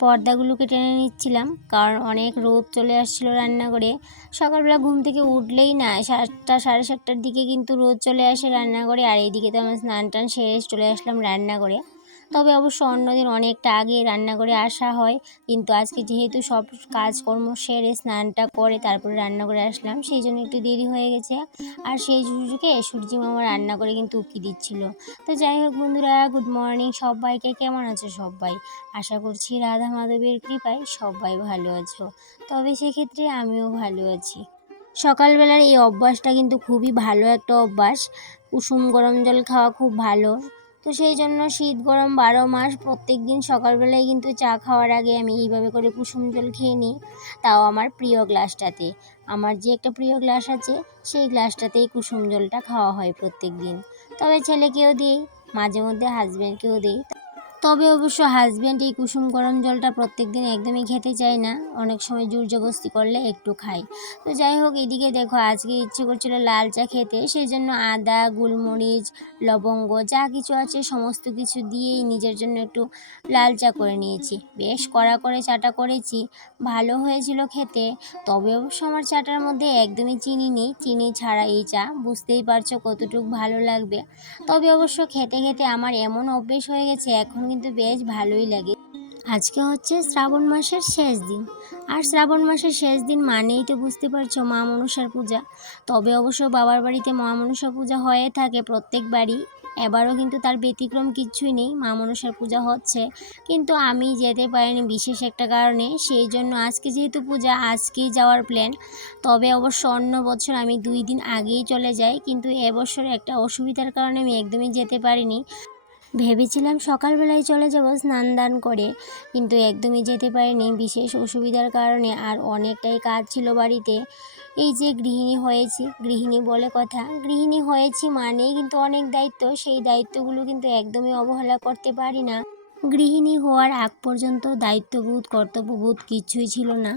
পর্দাগুলোকে টেনে নিচ্ছিলাম, কারণ অনেক রোদ চলে আসছিলো রান্নাঘরে। সকালবেলা ঘুম থেকে উঠলেই না 7টা সাড়ে 7টার দিকে কিন্তু রোদ চলে আসে রান্নাঘরে। আর এইদিকে তো আমার স্নান টান সেরে চলে আসলাম রান্নাঘরে। তবে অবশ্য অন্যদিন অনেকটা আগে রান্নাঘরে আসা হয়, কিন্তু আজকে যেহেতু সব কাজকর্ম সেরে স্নানটা করে তারপরে রান্নাঘরে আসলাম, সেই জন্য একটু দেরি হয়ে গেছে। আর সেই সুযোগে সূর্যি মামা রান্না করে কিন্তু উকি দিচ্ছিল। তো যাই হোক বন্ধুরা, গুড মর্নিং সবাইকে। কেমন আছো সবাই? আশা করছি রাধা মাধবের কৃপায় সবাই ভালো আছো। তবে সেক্ষেত্রে আমিও ভালো আছি। সকালবেলার এই অভ্যাসটা কিন্তু খুবই ভালো একটা অভ্যাস। কুসুম গরম জল খাওয়া খুব ভালো। তো সেই জন্য শীত গরম 12 মাস প্রত্যেক দিন সকালবেলায় কিন্তু চা খাওয়ার আগে আমি এইভাবে করে কুসুম জল খেয়ে নিই, তাও আমার প্রিয় গ্লাসটাতে। আমার যে একটা প্রিয় গ্লাস আছে সেই গ্লাসটাতেই কুসুম জলটা খাওয়া হয় প্রত্যেক দিন। তবে ছেলেকেও দিই, মাঝে মধ্যে হাজব্যান্ডকেও দিই। তবে অবশ্য হাজব্যান্ড এই কুসুম গরম জলটা প্রত্যেক দিন একদমই খেতে চায় না, অনেক সময় জোর জবরদস্তি করলে একটু খাই। তো যাই হোক, এদিকে দেখো আজকে ইচ্ছে করছিল লাল চা খেতে, সেই জন্য আদা, গোলমরিচ, লবঙ্গ যা কিছু আছে সমস্ত কিছু দিয়েই নিজের জন্য একটু লাল চা করে নিয়েছি। বেশ কড়া করে চাটা করেছি, ভালো হয়েছিল খেতে। তবে অবশ্য আমার চাটার মধ্যে একদমই চিনি নেই, চিনি ছাড়া এই চা, বুঝতেই পারছো কতটুকু ভালো লাগবে। তবে অবশ্য খেতে খেতে আমার এমন অভ্যেস হয়ে গেছে, এখন কিন্তু বেশ ভালোই লাগে। আজকে হচ্ছে শ্রাবণ মাসের শেষ দিন, আর শ্রাবণ মাসের শেষ দিন মানেই তো বুঝতে পারছো মা মনসার পূজা। তবে অবশ্য বাবার বাড়িতে মা মনসা পূজা হয়ে থাকে প্রত্যেকবারই, এবারও কিন্তু তার ব্যতিক্রম কিচ্ছুই নেই, মা মনসার পূজা হচ্ছে। কিন্তু আমি যেতে পারিনি বিশেষ একটা কারণে, সেই জন্য আজকে যেহেতু পূজা আজকেই যাওয়ার প্ল্যান। তবে অবশ্য অন্য বছর আমি 2 দিন আগেই চলে যাই, কিন্তু এবছর একটা অসুবিধার কারণে আমি একদমই যেতে পারিনি। ভেবেছিলাম সকালবেলায় চলে যাব স্নান দান করে, কিন্তু একদমই যেতে পারিনি বিশেষ অসুবিধার কারণে। আর অনেকটাই কাজ ছিল বাড়িতে। এই যে গৃহিণী হয়েছি, গৃহিণী বলে কথা, গৃহিণী হয়েছি মানেই কিন্তু অনেক দায়িত্ব, সেই দায়িত্বগুলো কিন্তু একদমই অবহেলা করতে পারি না। গৃহিণী হওয়ার আগ পর্যন্ত দায়িত্ববোধ কর্তব্যবোধ কিছুই ছিল না,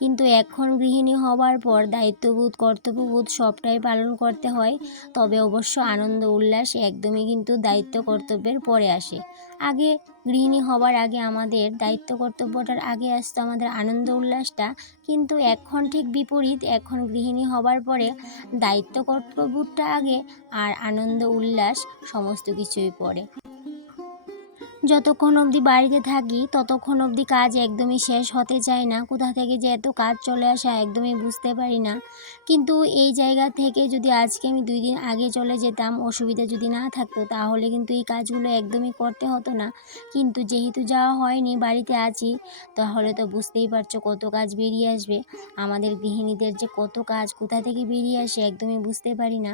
কিন্তু এখন গৃহিণী হওয়ার পর দায়িত্ববোধ কর্তব্যবোধ সবটাই পালন করতে হয়। তবে অবশ্য আনন্দ উল্লাস একদমই কিন্তু দায়িত্ব কর্তব্যের পরে আসে। আগে গৃহিণী হওয়ার আগে আমাদের দায়িত্ব কর্তব্যটার আগে আসতো আমাদের আনন্দ উল্লাসটা, কিন্তু এখন ঠিক বিপরীত। এখন গৃহিণী হওয়ার পরে দায়িত্ব কর্তব্যটা আগে আর আনন্দ উল্লাস সমস্ত কিছুই পরে। যতক্ষণ অবধি বাড়িতে থাকি ততক্ষণ অবধি কাজ একদমই শেষ হতে চায় না, কোথা থেকে যে এত কাজ চলে আসা একদমই বুঝতে পারি না। কিন্তু এই জায়গা থেকে যদি আজকে আমি 2 দিন আগে চলে যেতাম, অসুবিধা যদি না থাকতো, তাহলে কিন্তু এই কাজগুলো একদমই করতে হতো না। কিন্তু যেহেতু যাওয়া হয়নি, বাড়িতে আছি, তাহলে তো বুঝতেই পারছো কত কাজ বেরিয়ে আসবে। আমাদের গৃহিণীদের যে কত কাজ কোথা থেকে বেরিয়ে আসে একদমই বুঝতে পারি না।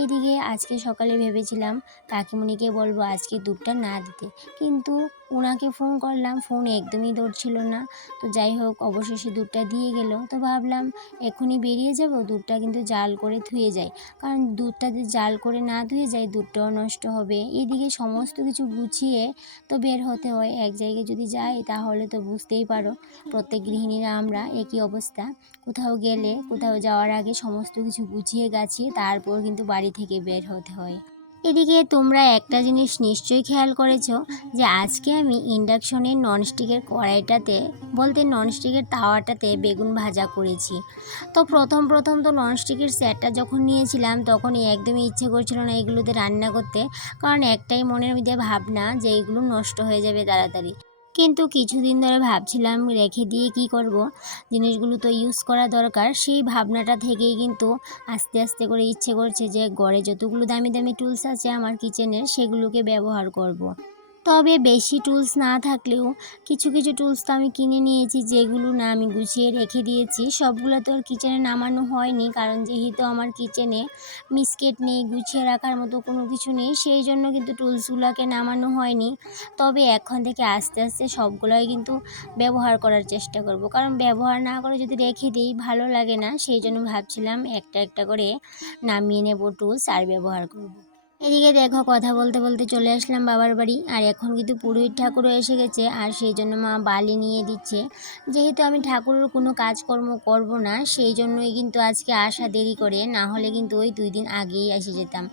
এদিকে আজকে সকালে ভেবেছিলাম কাকিমণিকে বলবো আজকে দুধটা না দিতে, কিন্তু ওনাকে ফোন করলাম, ফোন একদমই ধরছিল না। তো যাই হোক, অবশেষে দুধটা দিয়ে গেল। তো ভাবলাম এখনই বেরিয়ে যাব, দুধটা কিন্তু জাল করে ধুয়ে যাই, কারণ দুধটা যদি জাল করে না ধুয়ে যায় দুধটাও নষ্ট হবে। এদিকে সমস্ত কিছু গুছিয়ে তো বের হতে হয়। এক জায়গায় যদি যাই তাহলে তো বুঝতেই পারো প্রত্যেক গৃহিণীরা আমরা একই অবস্থা। কোথাও গেলে, কোথাও যাওয়ার আগে সমস্ত কিছু গুছিয়ে গাছিয়ে তারপর কিন্তু বাড়ি থেকে বের হতে হয়। এদিকে তোমরা একটা জিনিস নিশ্চয়ই খেয়াল করেছো, যে আজকে আমি ইন্ডাকশনের ননস্টিকের কড়াইটাতে, বলতে ননস্টিকের তাওয়াটাতে বেগুন ভাজা করেছি। তো প্রথম তো ননস্টিকের সেটটা যখন নিয়েছিলাম তখন একদমই ইচ্ছে করছিল না এগুলোতে রান্না করতে, কারণ একটাই মনের মধ্যে ভাবনা যে এগুলো নষ্ট হয়ে যাবে তাড়াতাড়ি। কিন্তু কিছুদিন ধরে ভাবছিলাম রেখে দিয়ে কি করব, জিনিসগুলো তো ইউজ করা দরকার, সেই ভাবনাটা থেকেই কিন্তু আস্তে আস্তে করে ইচ্ছে করছে যে ঘরে যতগুলো দামি দামি টুলস আছে আমার কিচেনের সেগুলোকে ব্যবহার করব। তবে বেশি টুলস না থাকলেও কিছু কিছু টুলস তো আমি কিনে নিয়েছি, যেগুলো না আমি গুছিয়ে রেখে দিয়েছি। সবগুলো তো আর কিচেনে নামানো হয়নি, কারণ যেহেতু আমার কিচেনে মিসকেট নেই, গুছিয়ে রাখার মতো কোনো কিছু নেই, সেই জন্য কিন্তু টুলসগুলোকে নামানো হয়নি। তবে এখন থেকে আস্তে আস্তে সবগুলোই কিন্তু ব্যবহার করার চেষ্টা করব, কারণ ব্যবহার না করে যদি রেখে দিই ভালো লাগে না। সেই জন্য ভাবছিলাম একটা একটা করে নামিয়ে নেব টুলস আর ব্যবহার করব। এদিকে দেখো কথা বলতে বলতে চলে আসলাম বাবার বাড়ি। আর এখন কিন্তু পুরোহিত ঠাকুরও এসে গেছে, আর সেই জন্য মা বালি নিয়ে দিচ্ছে। যেহেতু আমি ঠাকুরের কোনো কাজকর্ম করব না, সেই জন্যই কিন্তু আজকে আসা দেরি করে, না হলে কিন্তু ওই 2 দিন আগেই এসে যেতাম।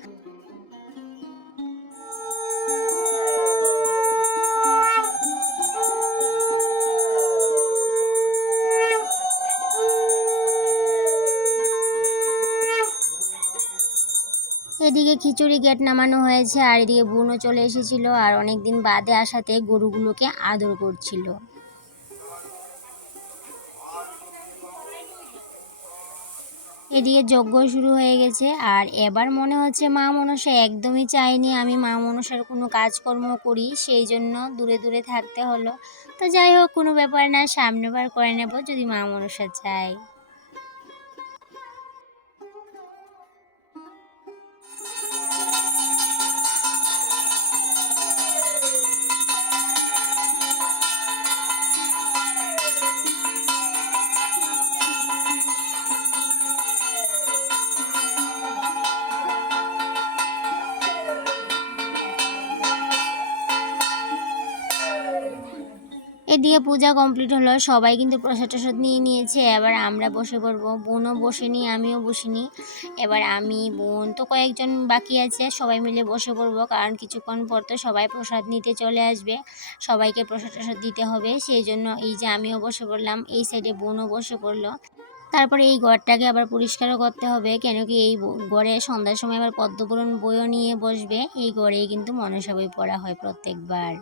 এদিকে খিচুড়ি গেট নামানো হয়েছে, আর এদিকে বোনও চলে এসেছিল, আর অনেক দিন বাদে আসাতে গরুগুলোকে আদর করছিল। এদিকে যজ্ঞ শুরু হয়ে গেছে, আর এবার মনে হচ্ছে মা মনসা একদমই চায়নি আমি মা মনসার কোনো কাজকর্ম করি, সেই জন্য দূরে দূরে থাকতে হলো। তো যাই হোক, কোনো ব্যাপার না, সামনেবার করে নেব যদি মা মনসা চায়। এদিকে পূজা কমপ্লিট হলো, সবাই কিন্তু প্রসাদ টসাদ নিয়ে নিয়েছে। এবার আমরা বসে পড়বো, বোনও বসেনি আমিও বসিনি। এবার আমি বোন তো কয়েকজন বাকি আছে, সবাই মিলে বসে পড়বো, কারণ কিছুক্ষণ পর তো সবাই প্রসাদ নিতে চলে আসবে, সবাইকে প্রসাদ টসাদ দিতে হবে। সেই জন্য এই যে আমিও বসে পড়লাম, এই সাইডে বোনও বসে পড়লো। তারপরে এই ঘরটাকে আবার পরিষ্কারও করতে হবে, কেন কি এই ঘরে সন্ধ্যার সময় আবার পদ্মপুরাণ বইও নিয়ে বসবে। এই ঘরেই কিন্তু মনসা বই পড়া হয় প্রত্যেকবার।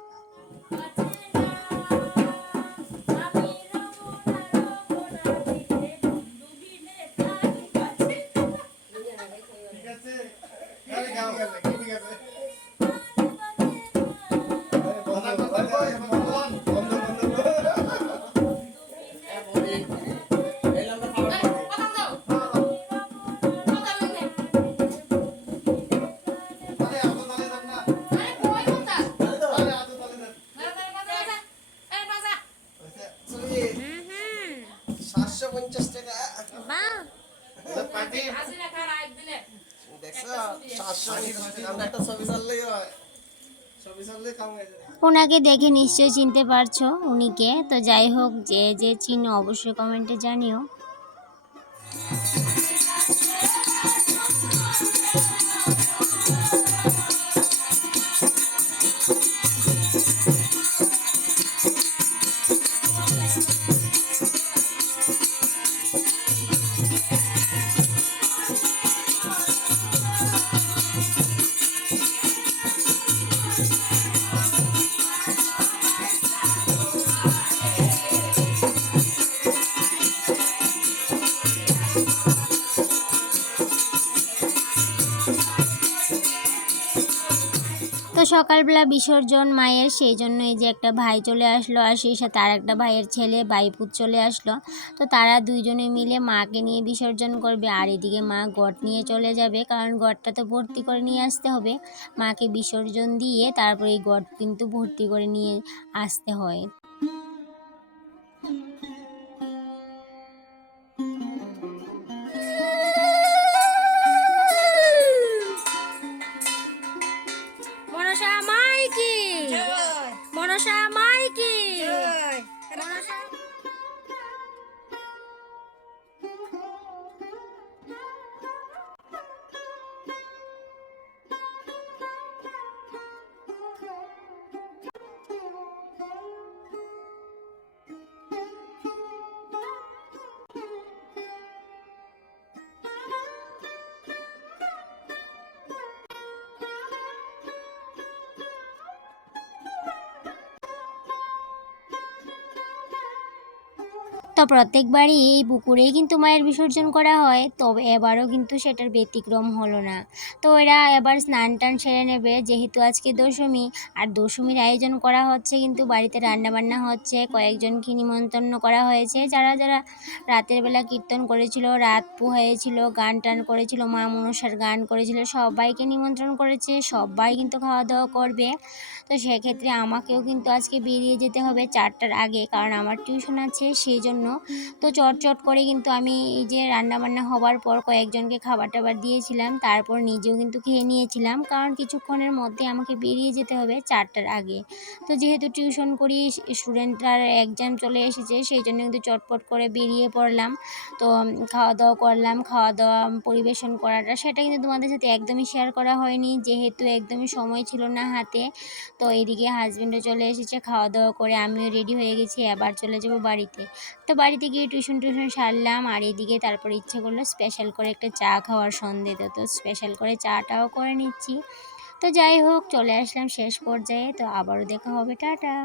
ওনাকে দেখে নিশ্চয়ই চিনতে পারছো উনিকে। তো যাই হোক, যে যে চিনো অবশ্যই কমেন্টে জানিও। তো সকালবেলা বিসর্জন মায়ের, সেই জন্য এই যে একটা ভাই চলে আসলো, আর সেই সাথে আর একটা ভাইয়ের ছেলে বাইপুত চলে আসলো। তো তারা দুইজনে মিলে মাকে নিয়ে বিসর্জন করবে, আর এদিকে মা ঘট নিয়ে চলে যাবে, কারণ ঘটটা তো ভর্তি করে নিয়ে আসতে হবে। মাকে বিসর্জন দিয়ে তারপরে এই ঘট কিন্তু ভর্তি করে নিয়ে আসতে হয়। মনসা মাই কি, মনসা মাই কি, মনসা। তো প্রত্যেকবারই এই পুকুরেই কিন্তু মায়ের বিসর্জন করা হয়, তবে এবারও কিন্তু সেটার ব্যতিক্রম হলো না। তো এরা এবার স্নান টান সেরে নেবে, যেহেতু আজকে দশমী, আর দশমীর আয়োজন করা হচ্ছে, কিন্তু বাড়িতে রান্নাবান্না হচ্ছে, কয়েকজনকে নিমন্ত্রণ করা হয়েছে, যারা যারা রাতের বেলা কীর্তন করেছিল, রাত পোহাইয়েছিল, গান টান করেছিল, মা মনসার গান করেছিল, সবাইকে নিমন্ত্রণ করেছে, সবাই কিন্তু খাওয়া দাওয়া করবে। তো সেক্ষেত্রে আমাকেও কিন্তু আজকে বেরিয়ে যেতে হবে 4টার আগে, কারণ আমার টিউশন আছে, সেই জন্য তো চট করে কিন্তু আমি এই যে রান্নাবান্না হবার পর কয়েকজনকে খাবার টাবার দিয়েছিলাম, তারপর নিজেও কিন্তু খেয়ে নিয়েছিলাম, কারণ কিছুক্ষণের মধ্যে আমাকে বেরিয়ে যেতে হবে 4টার আগে। তো যেহেতু টিউশন করি, স্টুডেন্টরার এক্সাম চলে এসেছে, সেই জন্য কিন্তু চটপট করে বেরিয়ে পড়লাম। তো খাওয়া দাওয়া করলাম, খাওয়া দাওয়া পরিবেশন করাটা সেটা কিন্তু তোমাদের সাথে একদমই শেয়ার করা হয়নি, যেহেতু একদমই সময় ছিল না হাতে। তো এদিকে হাজব্যান্ডও চলে এসেছে, খাওয়া দাওয়া করে আমিও রেডি হয়ে গেছি, এবার চলে যাব বাড়িতে। তো বাড়িতে গিয়ে টিউশন সারলাম, আর এদিকে তারপর ইচ্ছে করলো স্পেশাল করে একটা চা খাওয়ার সন্ধ্যেতে, তো স্পেশাল করে চাটাও করে নিচ্ছি। তো যাই হোক, চলে আসলাম শেষ পর্যায়ে, তো আবারও দেখা হবে, টাটা।